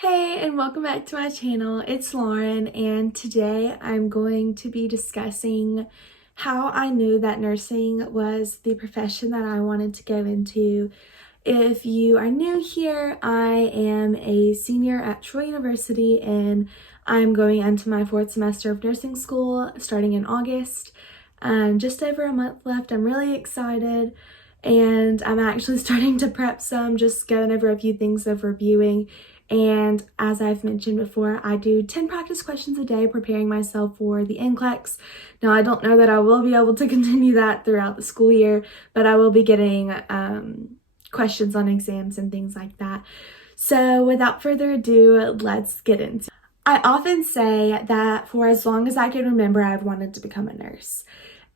Hey, and welcome back to my channel. It's Lauren, and today I'm going to be discussing how I knew that nursing was the profession that I wanted to go into. If you are new here, I am a senior at Troy University, and I'm going into my fourth semester of nursing school starting in August. Just over a month left. I'm really excited, and I'm actually starting to prep some, just going over a few things of reviewing. And as I've mentioned before, I do 10 practice questions a day, preparing myself for the NCLEX. Now, I don't know that I will be able to continue that throughout the school year, but I will be getting questions on exams and things like that. So without further ado, let's get into it. I often say that for as long as I can remember, I've wanted to become a nurse.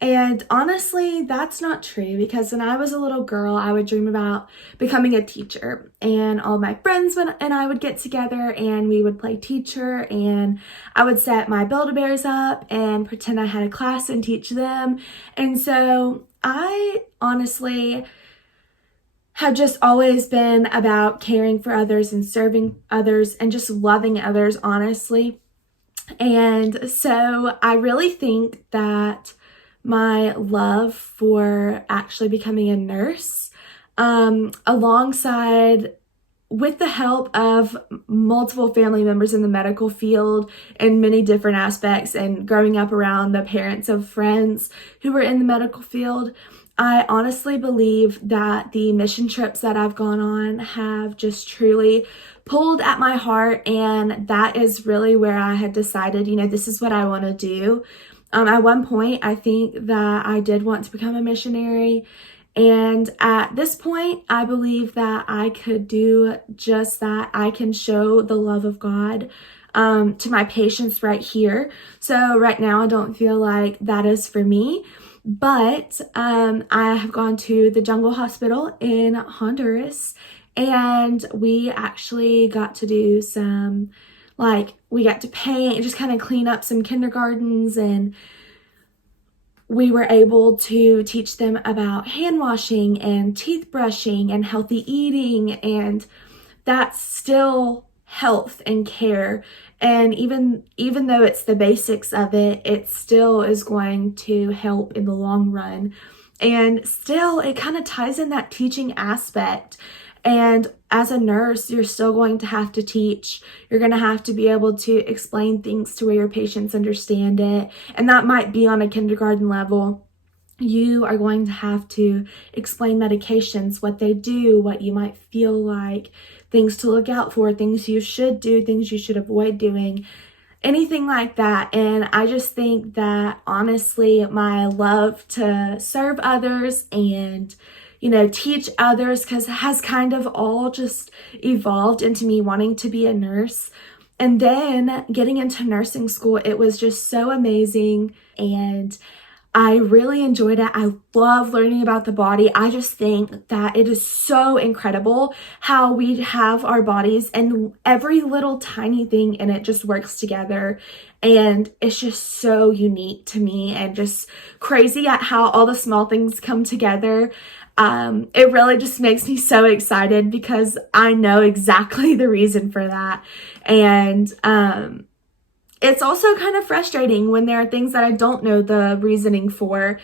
And honestly, that's not true, because when I was a little girl, I would dream about becoming a teacher, and all my friends and I would get together and we would play teacher, and I would set my Build-A-Bears up and pretend I had a class and teach them. And so I honestly have just always been about caring for others and serving others and just loving others, honestly. And so I really think that my love for actually becoming a nurse, alongside with the help of multiple family members in the medical field in many different aspects, and growing up around the parents of friends who were in the medical field, I honestly believe that the mission trips that I've gone on have just truly pulled at my heart, and that is really where I had decided, this is what I want to do. At one point, I think that I did want to become a missionary, and at this point, I believe that I could do just that. I can show the love of God to my patients right here. So right now, I don't feel like that is for me, but I have gone to the Jungle Hospital in Honduras, and we actually got to do some, we got to paint and just kind of clean up some kindergartens, and we were able to teach them about hand washing and teeth brushing and healthy eating, and that's still health and care. And even though it's the basics of it, it still is going to help in the long run. And still, it kind of ties in that teaching aspect. And as a nurse, you're still going to have to teach. You're going to have to be able to explain things to where your patients understand it. And that might be on a kindergarten level. You are going to have to explain medications, what they do, what you might feel like, things to look out for, things you should do, things you should avoid doing, anything like that. And I just think that honestly, my love to serve others and teach others, because it has kind of all just evolved into me wanting to be a nurse. And then getting into nursing school, it was just so amazing, and I really enjoyed it. I love learning about the body. I just think that it is so incredible how we have our bodies and every little tiny thing in it just works together. And it's just so unique to me, and just crazy at how all the small things come together. It really just makes me so excited, because I know exactly the reason for that. And it's also kind of frustrating when there are things that I don't know the reasoning for.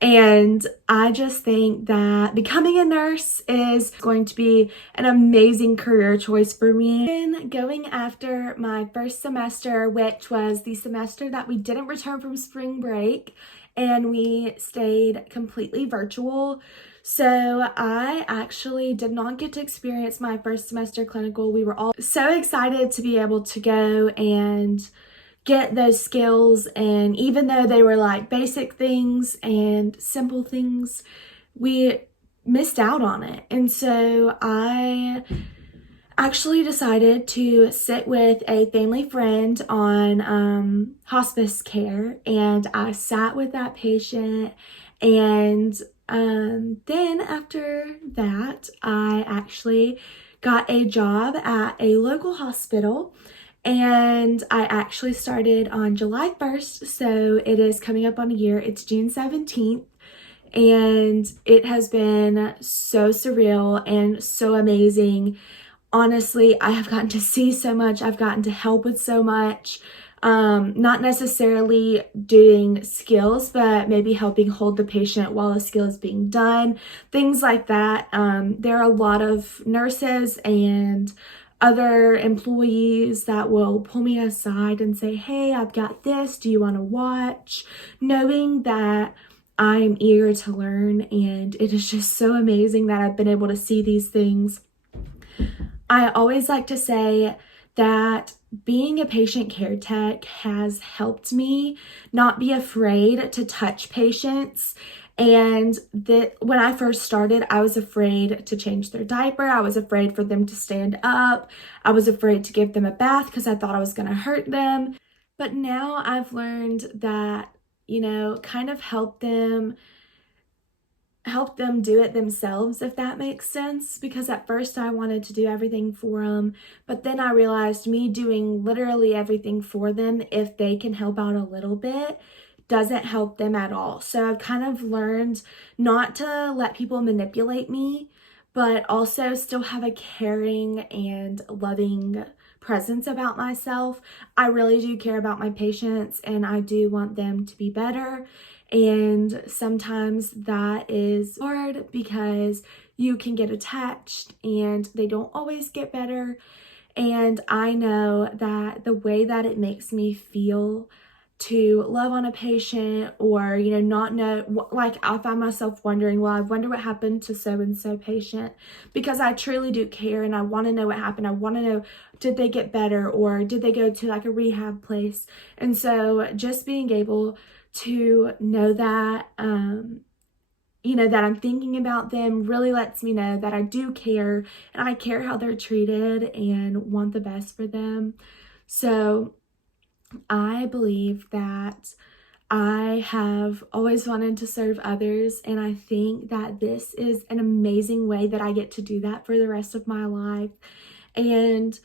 And I just think that becoming a nurse is going to be an amazing career choice for me. And going after my first semester, which was the semester that we didn't return from spring break, and we stayed completely virtual. So I actually did not get to experience my first semester clinical. We were all so excited to be able to go and get those skills, and even though they were like basic things and simple things, we missed out on it. And so I actually decided to sit with a family friend on hospice care, and I sat with that patient. And then after that, I actually got a job at a local hospital, and I actually started on July 1st, so it is coming up on a year. It's June 17th, and it has been so surreal and so amazing. honestly, I have gotten to see so much. I've gotten to help with so much. Not necessarily doing skills, but maybe helping hold the patient while a skill is being done, things like that. There are a lot of nurses and other employees that will pull me aside and say, hey, I've got this, do you want to watch? Knowing that I'm eager to learn, and it is just so amazing that I've been able to see these things. I always like to say that being a patient care tech has helped me not be afraid to touch patients. And that when I first started, I was afraid to change their diaper. I was afraid for them to stand up. I was afraid to give them a bath because I thought I was going to hurt them. But now I've learned that, kind of help them do it themselves, if that makes sense, because at first I wanted to do everything for them, but then I realized me doing literally everything for them, if they can help out a little bit, doesn't help them at all. So I've kind of learned not to let people manipulate me, but also still have a caring and loving presence about myself. I really do care about my patients, and I do want them to be better. And sometimes that is hard because you can get attached and they don't always get better. And I know that the way that it makes me feel to love on a patient, or not know, like I find myself wondering, well, I wonder what happened to so and so patient, because I truly do care and I want to know what happened. I want to know, did they get better, or did they go to like a rehab place? And so just being able to know that that I'm thinking about them really lets me know that I do care, and I care how they're treated and want the best for them. So I believe that I have always wanted to serve others, and I think that this is an amazing way that I get to do that for the rest of my life. And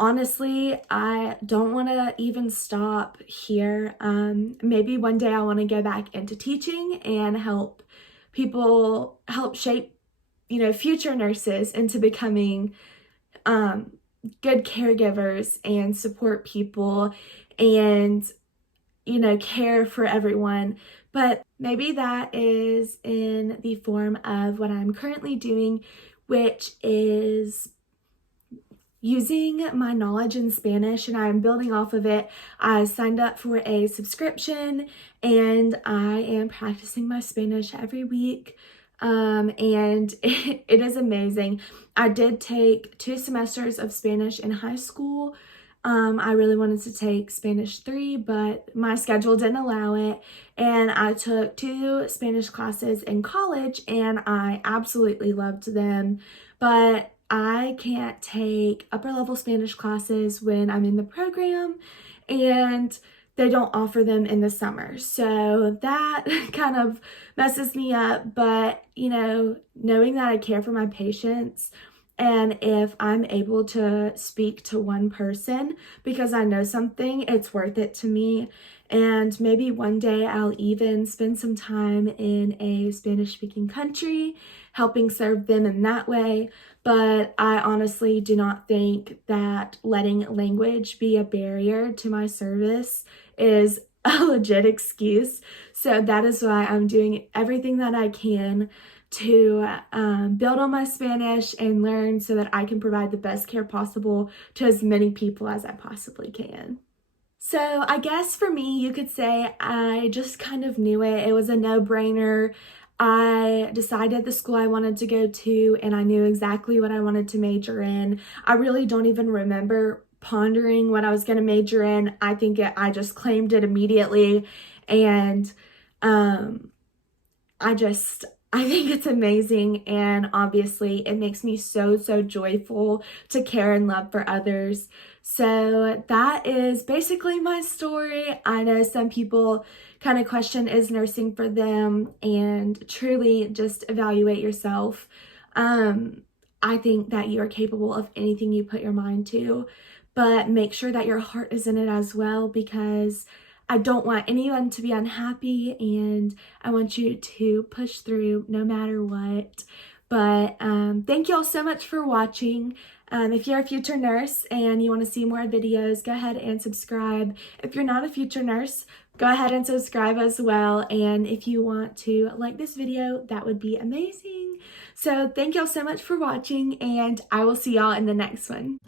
honestly, I don't want to even stop here. Maybe one day I want to go back into teaching and help shape, future nurses into becoming good caregivers and support people and, care for everyone. But maybe that is in the form of what I'm currently doing, which is using my knowledge in Spanish, and I'm building off of it. I signed up for a subscription and I am practicing my Spanish every week. And it is amazing. I did take 2 semesters of Spanish in high school. I really wanted to take Spanish 3, but my schedule didn't allow it. And I took 2 Spanish classes in college and I absolutely loved them. But I can't take upper level Spanish classes when I'm in the program, and they don't offer them in the summer. So that kind of messes me up. But, knowing that I care for my patients, and if I'm able to speak to one person because I know something, it's worth it to me. And maybe one day I'll even spend some time in a Spanish-speaking country, helping serve them in that way. But I honestly do not think that letting language be a barrier to my service is a legit excuse. So that is why I'm doing everything that I can to build on my Spanish and learn so that I can provide the best care possible to as many people as I possibly can. So I guess for me, you could say I just kind of knew it. It was a no-brainer. I decided the school I wanted to go to, and I knew exactly what I wanted to major in. I really don't even remember pondering what I was going to major in. I think I just claimed it immediately, and I think it's amazing, and obviously it makes me so joyful to care and love for others. So that is basically my story. I know some people kind of question, is nursing for them? And truly just evaluate yourself. I think that you are capable of anything you put your mind to, but make sure that your heart is in it as well, because I don't want anyone to be unhappy, and I want you to push through no matter what. But thank you all so much for watching. If you're a future nurse and you want to see more videos, go ahead and subscribe. If you're not a future nurse, go ahead and subscribe as well. And if you want to like this video, that would be amazing. So thank y'all so much for watching, and I will see y'all in the next one.